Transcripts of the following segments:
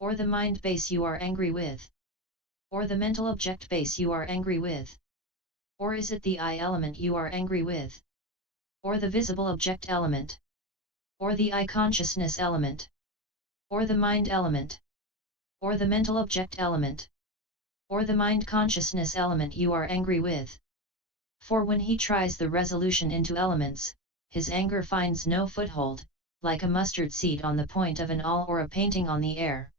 or the mind base you are angry with, or the mental object base you are angry with, or is it the I element you are angry with, or the visible object element, or the I consciousness element, or the mind element, or the mental object element, or the mind consciousness element you are angry with. For when he tries the resolution into elements, his anger finds no foothold, like a mustard seed on the point of an awl or a painting on the air.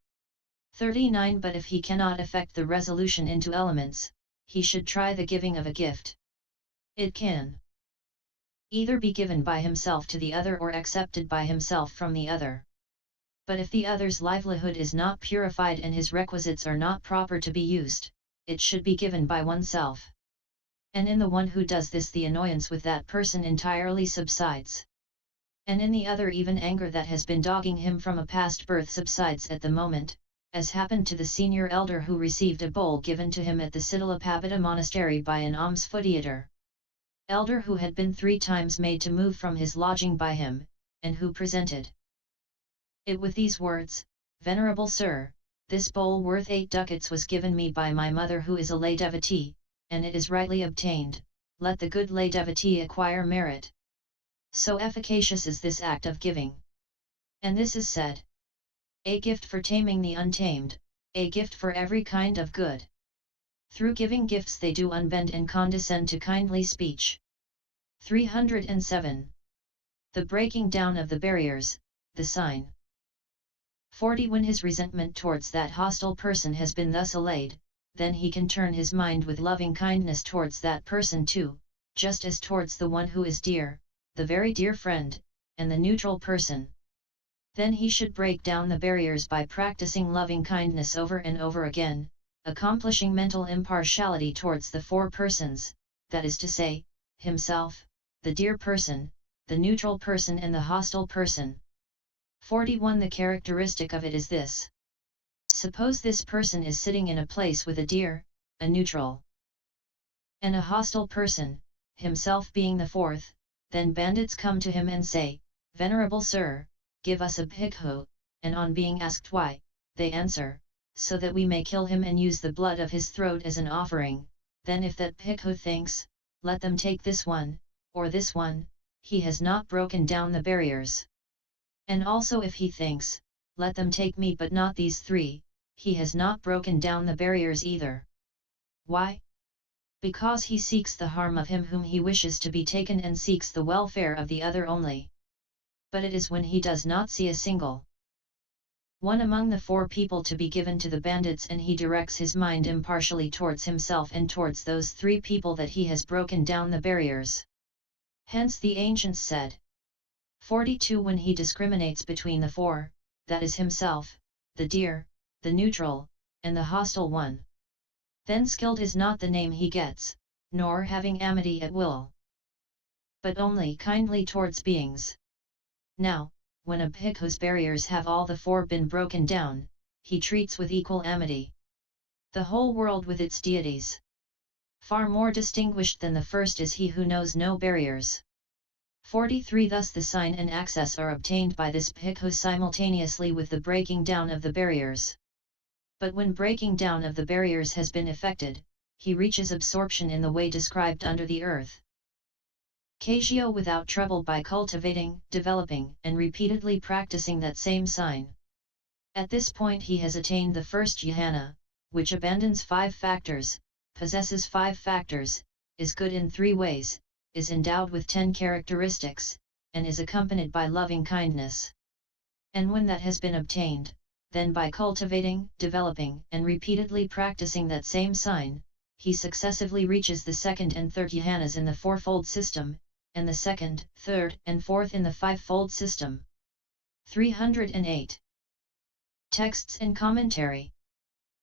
39. But if he cannot effect the resolution into elements, he should try the giving of a gift. It can either be given by himself to the other or accepted by himself from the other. But if the other's livelihood is not purified and his requisites are not proper to be used, it should be given by oneself. And in the one who does this the annoyance with that person entirely subsides. And in the other even anger that has been dogging him from a past birth subsides at the moment, as happened to the senior elder who received a bowl given to him at the Siddhalapabita monastery by an alms footeater. Elder who had been 3 times made to move from his lodging by him, and who presented it with these words, "Venerable Sir, this bowl worth 8 ducats was given me by my mother who is a lay devotee, and it is rightly obtained, let the good lay devotee acquire merit." So efficacious is this act of giving. And this is said, a gift for taming the untamed, a gift for every kind of good. Through giving gifts they do unbend and condescend to kindly speech. 307. The breaking down of the barriers, the sign. 40. When his resentment towards that hostile person has been thus allayed, then he can turn his mind with loving kindness towards that person too, just as towards the one who is dear, the very dear friend, and the neutral person. Then he should break down the barriers by practicing loving kindness over and over again, accomplishing mental impartiality towards the 4 persons, that is to say, himself, the dear person, the neutral person and the hostile person. 41. The characteristic of it is this. Suppose this person is sitting in a place with a dear, a neutral, and a hostile person, himself being the 4th, then bandits come to him and say, "Venerable Sir, give us a bhikkhu," and on being asked why, they answer, "So that we may kill him and use the blood of his throat as an offering." Then if that bhikkhu thinks, "Let them take this one, or this one," he has not broken down the barriers. And also if he thinks, "Let them take me but not these 3, he has not broken down the barriers either. Why? Because he seeks the harm of him whom he wishes to be taken and seeks the welfare of the other only. But it is when he does not see a single one among the 4 people to be given to the bandits and he directs his mind impartially towards himself and towards those 3 people that he has broken down the barriers. Hence the ancients said. 42. When he discriminates between the 4, that is himself, the dear, the neutral, and the hostile one, then skilled is not the name he gets, nor having amity at will, but only kindly towards beings. Now, when a bhikkhu's barriers have all the 4 been broken down, he treats with equal amity the whole world with its deities. Far more distinguished than the first is he who knows no barriers. 43. Thus the sign and access are obtained by this bhikkhu simultaneously with the breaking down of the barriers. But when breaking down of the barriers has been effected, he reaches absorption in the way described under the earth. Kagyo without trouble by cultivating, developing, and repeatedly practicing that same sign. At this point he has attained the first jhana, which abandons 5 factors, possesses 5 factors, is good in 3 ways, is endowed with 10 characteristics, and is accompanied by loving kindness. And when that has been obtained, then by cultivating, developing, and repeatedly practicing that same sign, he successively reaches the 2nd and 3rd jhanas in the 4-fold system, and the 2nd, 3rd, and 4th in the 5-fold system. 308. Texts and Commentary.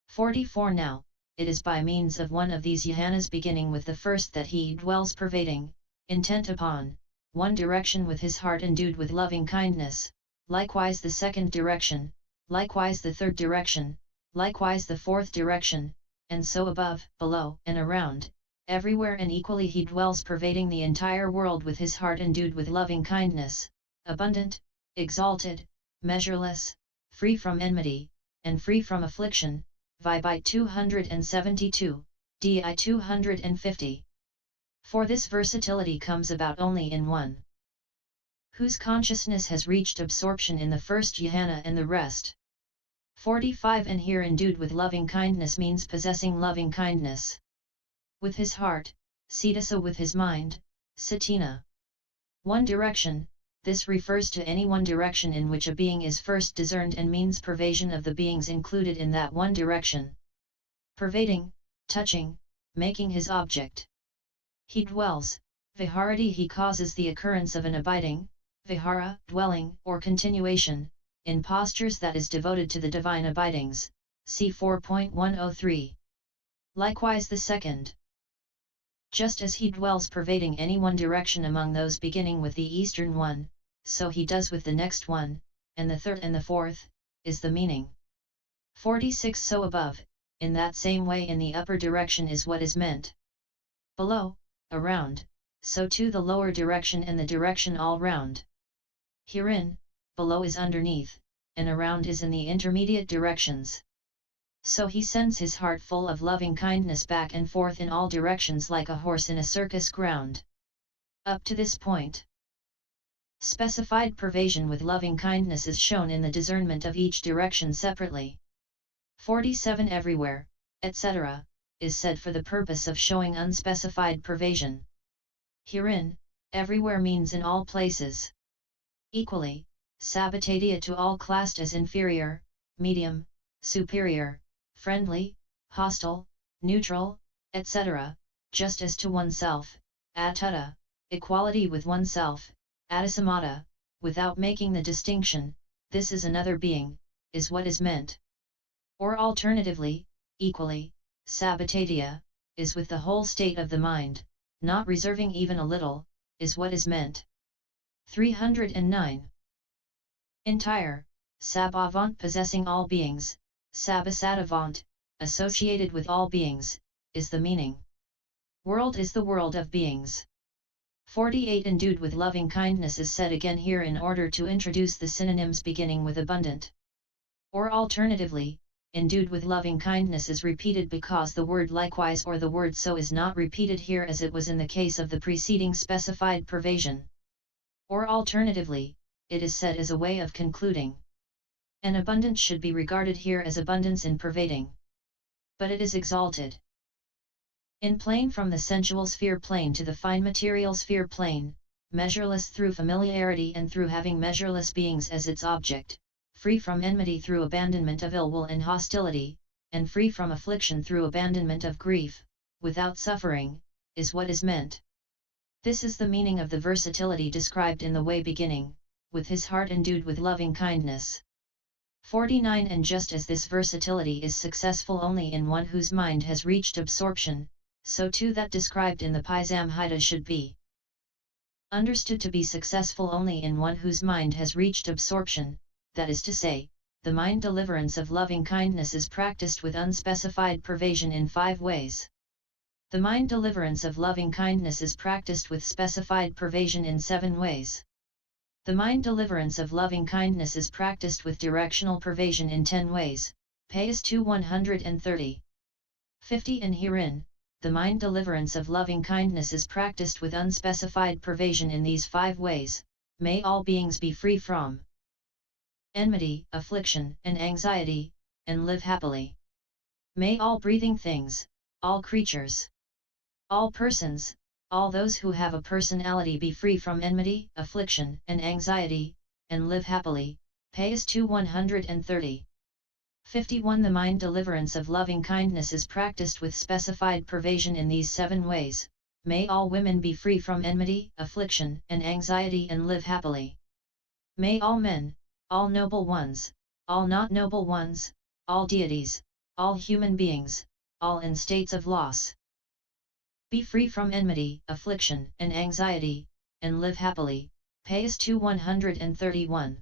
44. Now, it is by means of one of these jhanas beginning with the first that he dwells pervading, intent upon, one direction with his heart endued with loving kindness, likewise the 2nd direction, likewise the 3rd direction, likewise the 4th direction, and so above, below, and around, everywhere and equally he dwells pervading the entire world with his heart endued with loving kindness, abundant, exalted, measureless, free from enmity, and free from affliction, VI 272, DI 250. For this versatility comes about only in one whose consciousness has reached absorption in the first jhana and the rest. 45 And here endued with loving kindness means possessing loving kindness with his heart, Cetasya with his mind, Satina. One direction, this refers to any one direction in which a being is first discerned and means pervasion of the beings included in that one direction. Pervading, touching, making his object. He dwells, viharati he causes the occurrence of an abiding, vihara, dwelling or continuation, in postures that is devoted to the divine abidings, see 4.103. Likewise the second. Just as he dwells pervading any one direction among those beginning with the eastern one, so he does with the next one, and the third and the fourth, is the meaning. 46 So above, in that same way in the upper direction is what is meant. Below, around, so too the lower direction and the direction all round. Herein, below is underneath, and around is in the intermediate directions. So he sends his heart full of loving kindness back and forth in all directions like a horse in a circus ground. Up to this point, specified pervasion with loving kindness is shown in the discernment of each direction separately. 47 Everywhere, etc., is said for the purpose of showing unspecified pervasion. Herein, everywhere means in all places. Equally, sabbatadya to all classed as inferior, medium, superior, friendly, hostile, neutral, etc., just as to oneself, atutta, equality with oneself, adisamata, without making the distinction, this is another being, is what is meant. Or alternatively, equally, sabbatadya, is with the whole state of the mind, not reserving even a little, is what is meant. 309. Entire, sabhavant possessing all beings, sabbasadavant, associated with all beings, is the meaning. World is the world of beings. 48 Endued with loving kindness is said again here in order to introduce the synonyms beginning with abundant. Or alternatively, endued with loving kindness is repeated because the word likewise or the word so is not repeated here as it was in the case of the preceding specified pervasion. Or alternatively, it is said as a way of concluding. An abundance should be regarded here as abundance in pervading. But it is exalted in plane from the sensual sphere plane to the fine material sphere plane, measureless through familiarity and through having measureless beings as its object, free from enmity through abandonment of ill will and hostility, and free from affliction through abandonment of grief, without suffering, is what is meant. This is the meaning of the versatility described in the way beginning, with his heart endued with loving kindness. 49 And just as this versatility is successful only in one whose mind has reached absorption, so too that described in the Paisamhita should be understood to be successful only in one whose mind has reached absorption, that is to say, the mind deliverance of loving kindness is practiced with unspecified pervasion in 5 ways. The mind deliverance of loving kindness is practiced with specified pervasion in 7 ways. The mind deliverance of loving kindness is practiced with directional pervasion in 10 ways, Payas 2 130. 50 And herein, the mind deliverance of loving kindness is practiced with unspecified pervasion in these 5 ways, may all beings be free from enmity, affliction, and anxiety, and live happily. May all breathing things, all creatures, all persons, all those who have a personality be free from enmity, affliction, and anxiety, and live happily, Payas 2 130. 51 The mind deliverance of loving kindness is practiced with specified pervasion in these 7 ways, may all women be free from enmity, affliction, and anxiety and live happily. May all men, all noble ones, all not noble ones, all deities, all human beings, all in states of loss, be free from enmity, affliction, and anxiety, and live happily, Payas 2 131.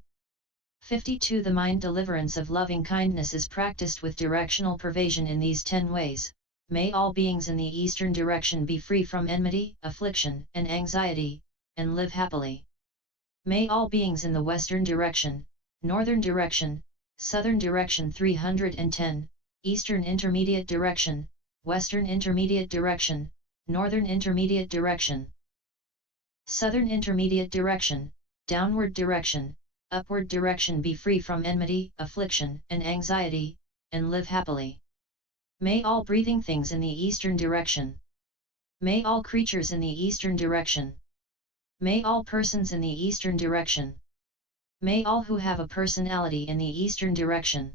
52 The mind deliverance of loving kindness is practiced with directional pervasion in these 10 ways, may all beings in the eastern direction be free from enmity, affliction, and anxiety, and live happily. May all beings in the western direction, northern direction, Southern direction 310, Eastern intermediate direction, Western intermediate direction, Northern intermediate direction. Southern intermediate direction, downward direction, upward direction. Be free from enmity, affliction, and anxiety, and live happily. May all breathing things in the eastern direction. May all creatures in the eastern direction. May all persons in the eastern direction. May all who have a personality in the eastern direction,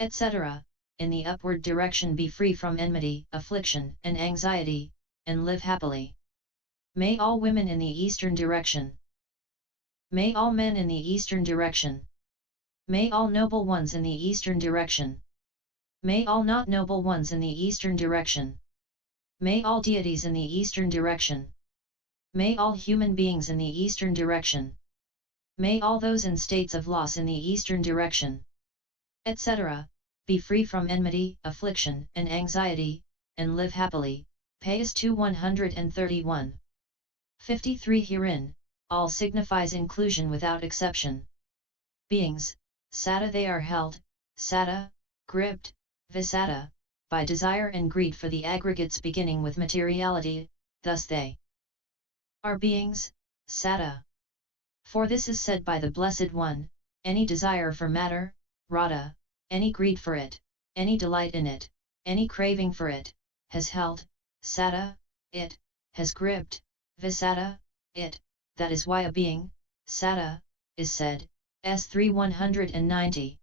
etc., in the upward direction be free from enmity, affliction, and anxiety, and live happily. May all women in the eastern direction. May all men in the eastern direction. May all noble ones in the eastern direction. May all not noble ones in the eastern direction. May all deities in the eastern direction. May all human beings in the eastern direction. May all those in states of loss in the eastern direction, etc., be free from enmity, affliction, and anxiety, and live happily. Payas 2 131. 53. Herein, all signifies inclusion without exception. Beings, satta they are held, satta, gripped, visatta, by desire and greed for the aggregates beginning with materiality, thus they are beings, satta. For this is said by the Blessed One, any desire for matter, rada, any greed for it, any delight in it, any craving for it, has held, satta, it, has gripped, visatta, it, that is why a being, satta, is said, S3 190.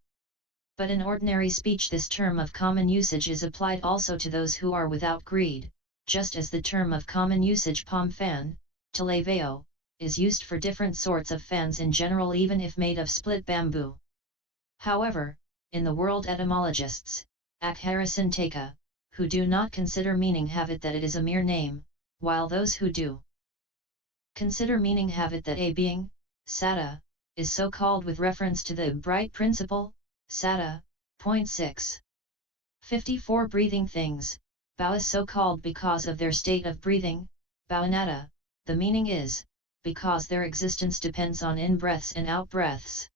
But in ordinary speech this term of common usage is applied also to those who are without greed, just as the term of common usage palm fan, taleveo, is used for different sorts of fans in general even if made of split bamboo. However, in the world etymologists, Akharasantaka, who do not consider meaning have it that it is a mere name, while those who do consider meaning have it that a being, satta, is so called with reference to the bright principle, satta. Point 6. 54. Breathing things, Bao is so called because of their state of breathing, Bhavanata, the meaning is, because their existence depends on in-breaths and out-breaths.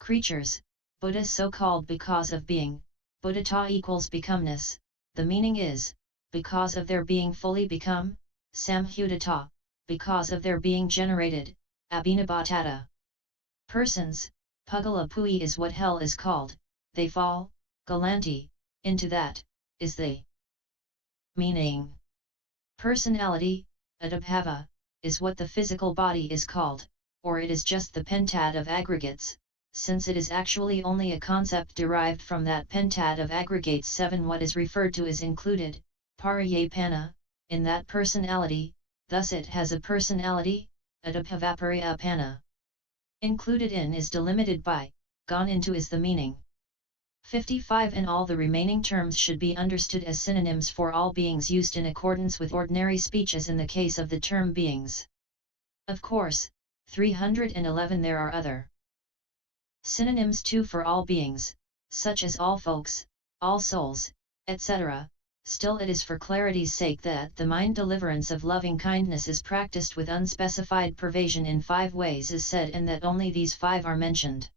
Creatures, Buddha is so called because of being, Buddhata equals becomeness, the meaning is, because of their being fully become, Samhudata, because of their being generated, Abhinabhatata. Persons, Pugala Pui is what hell is called, they fall, Galanti, into that, is the meaning. Personality, Adabhava, is what the physical body is called, or it is just the pentad of aggregates, since it is actually only a concept derived from that pentad of aggregates 7. What is referred to is included, parayapana, in that personality, thus it has a personality, adabhavaparayapana. Included in is delimited by, gone into is the meaning. 55. And all the remaining terms should be understood as synonyms for all beings used in accordance with ordinary speech as in the case of the term beings. Of course, 311 there are other synonyms too for all beings, such as all folks, all souls, etc. Still it is for clarity's sake that the mind deliverance of loving kindness is practiced with unspecified pervasion in 5 ways is said and that only these 5 are mentioned.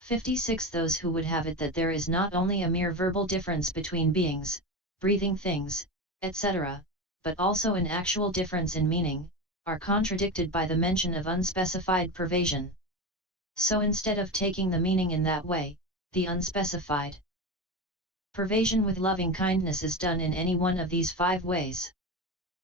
56. Those who would have it that there is not only a mere verbal difference between beings, breathing things, etc., but also an actual difference in meaning, are contradicted by the mention of unspecified pervasion. So instead of taking the meaning in that way, the unspecified pervasion with loving kindness is done in any one of these 5 ways.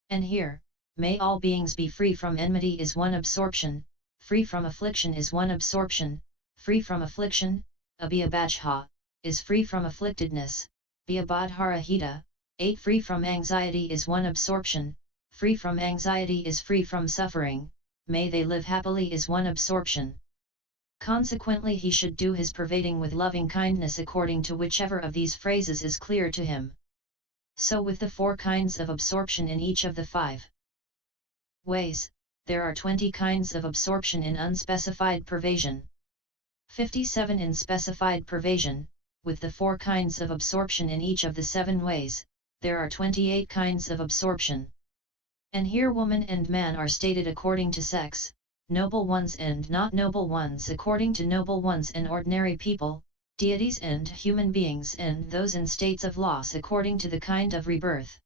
And here, may all beings be free from enmity is one absorption, free from affliction is one absorption, free from affliction, abhyabhajha, is free from afflictedness, bhyabadharahita, 8. Free from anxiety is one absorption, free from anxiety is free from suffering, may they live happily is one absorption. Consequently he should do his pervading with loving kindness according to whichever of these phrases is clear to him. So with the 4 kinds of absorption in each of the 5 ways, there are 20 kinds of absorption in unspecified pervasion. 57. In specified pervasion, with the 4 kinds of absorption in each of the 7 ways, there are 28 kinds of absorption. And here woman and man are stated according to sex, noble ones and not noble ones according to noble ones and ordinary people, deities and human beings and those in states of loss according to the kind of rebirth.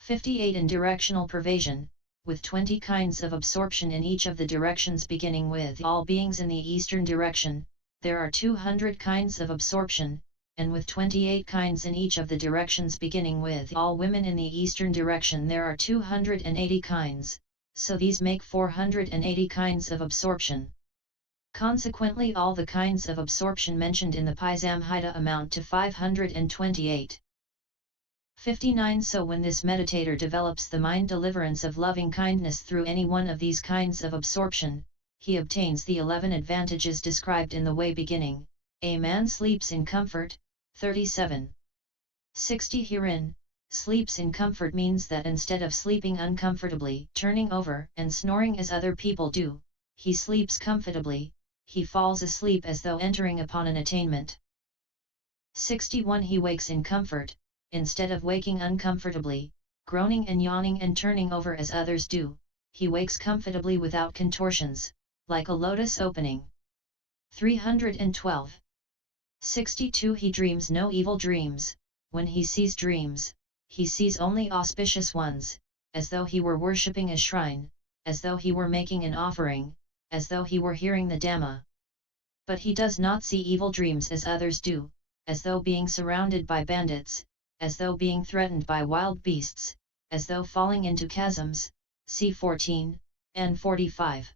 58 in directional pervasion, with 20 kinds of absorption in each of the directions beginning with all beings in the eastern direction, there are 200 kinds of absorption, and with 28 kinds in each of the directions beginning with all women in the eastern direction there are 280 kinds, so these make 480 kinds of absorption. Consequently all the kinds of absorption mentioned in the Paisamhita amount to 528. 59 So when this meditator develops the mind deliverance of loving kindness through any one of these kinds of absorption, he obtains the 11 advantages described in the way beginning, a man sleeps in comfort, 37. 60 Herein, sleeps in comfort means that instead of sleeping uncomfortably, turning over and snoring as other people do, he sleeps comfortably, he falls asleep as though entering upon an attainment. 61 He wakes in comfort, instead of waking uncomfortably, groaning and yawning and turning over as others do, he wakes comfortably without contortions, like a lotus opening. 312. 62 He dreams no evil dreams, when he sees dreams, he sees only auspicious ones, as though he were worshipping a shrine, as though he were making an offering, as though he were hearing the Dhamma. But he does not see evil dreams as others do, as though being surrounded by bandits, as though being threatened by wild beasts, as though falling into chasms, c. 14, and 45.